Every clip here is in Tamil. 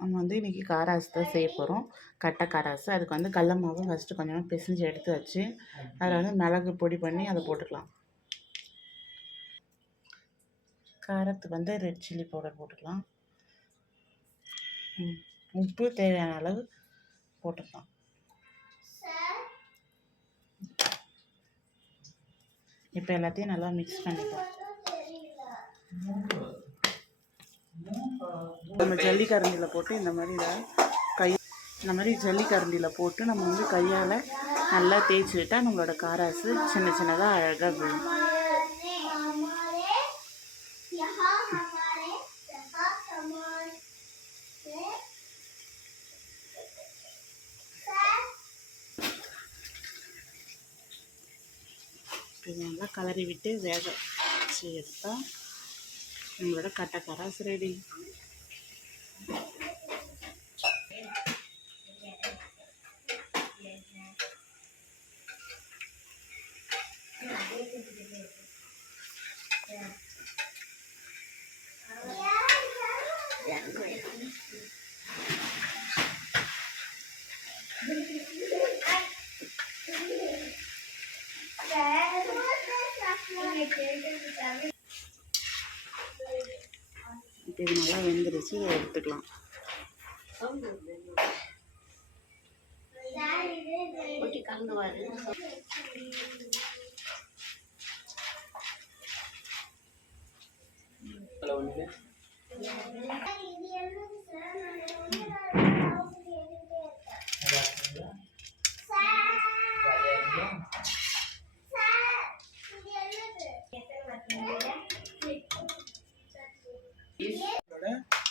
நம்ம வந்து இன்றைக்கி காராஸ் தான் செய்ய போகிறோம். கட்டை காராஸ். அதுக்கு வந்து கடல மாவு ஃபஸ்ட்டு கொஞ்சமாக பிசைஞ்சு எடுத்து வச்சு அதில் வந்து மிளகு பொடி பண்ணி அதை போட்டுக்கலாம். காரத்துக்கு வந்து ரெட் சில்லி பவுடர் போட்டுக்கலாம். உப்பு தேவையான அளவு போட்டுக்கலாம். இப்போ எல்லாத்தையும் நல்லா மிக்ஸ் பண்ணிக்கலாம். நம்ம ஜல்லிக்கரண்டியில் போட்டு இந்த மாதிரி ஜல்லிக்கரண்டியில் போட்டு நம்ம வந்து கையால் நல்லா தேய்ச்சி விட்டால் நம்மளோட காராசு சின்ன சின்னதாக அழகாக விழும். நல்லா கலரி விட்டு வேக வச்சு எடுத்தால் நம்மளோட கட்டை காராஸ் ரெடி. இப்போ இது நல்லா வெந்துருச்சு, இதை எடுத்துக்கலாம்.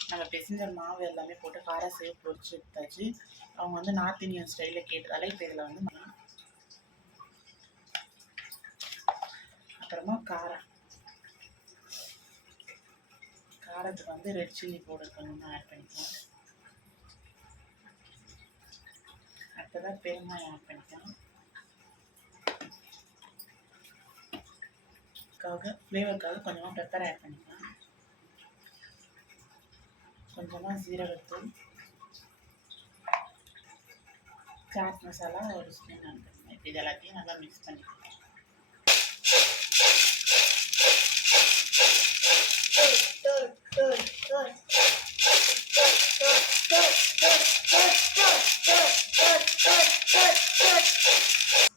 நம்ம பிசைஞ்ச மாவு எல்லாமே போட்டு காராசையை பொரிச்சு எடுத்தாச்சு. அவங்க வந்து நார்த் இந்தியன் ஸ்டைலில் கேட்டதால இப்போ இதில் வந்து அப்புறமா காரத்துக்கு வந்து ரெட் சில்லி பவுடர் கொஞ்சமாக ஆட் பண்ணிக்கலாம். அடுத்ததாக பெருங்காயம் ஆட் பண்ணிக்கலாம். ஃப்ளேவருக்காக கொஞ்சமாக பெப்பர் ஆட் பண்ணிக்கலாம். கொஞ்சமாக ஜீரகத்தூள், சாட் மசாலா ஒரு ஸ்பூன் ஆட் பண்ணிக்கலாம். இப்போ இது எல்லாத்தையும் நல்லா மிக்ஸ் பண்ணிக்கலாம்.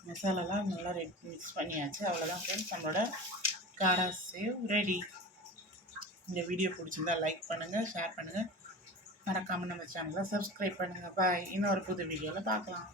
மசாலாலாம் நல்லா மிக்ஸ் பண்ணியாச்சு. அவ்வளோதான் ஃப்ரெண்ட்ஸ், நம்மளோட காராஸ் சேவ் ரெடி. இந்த வீடியோ பிடிச்சிருந்தா லைக் பண்ணுங்கள், ஷேர் பண்ணுங்கள், மறக்காமல் நம்ம சேனலை சப்ஸ்கிரைப் பண்ணுங்கள். பாய். இன்னொரு புது வீடியோவில் பார்க்கலாம்.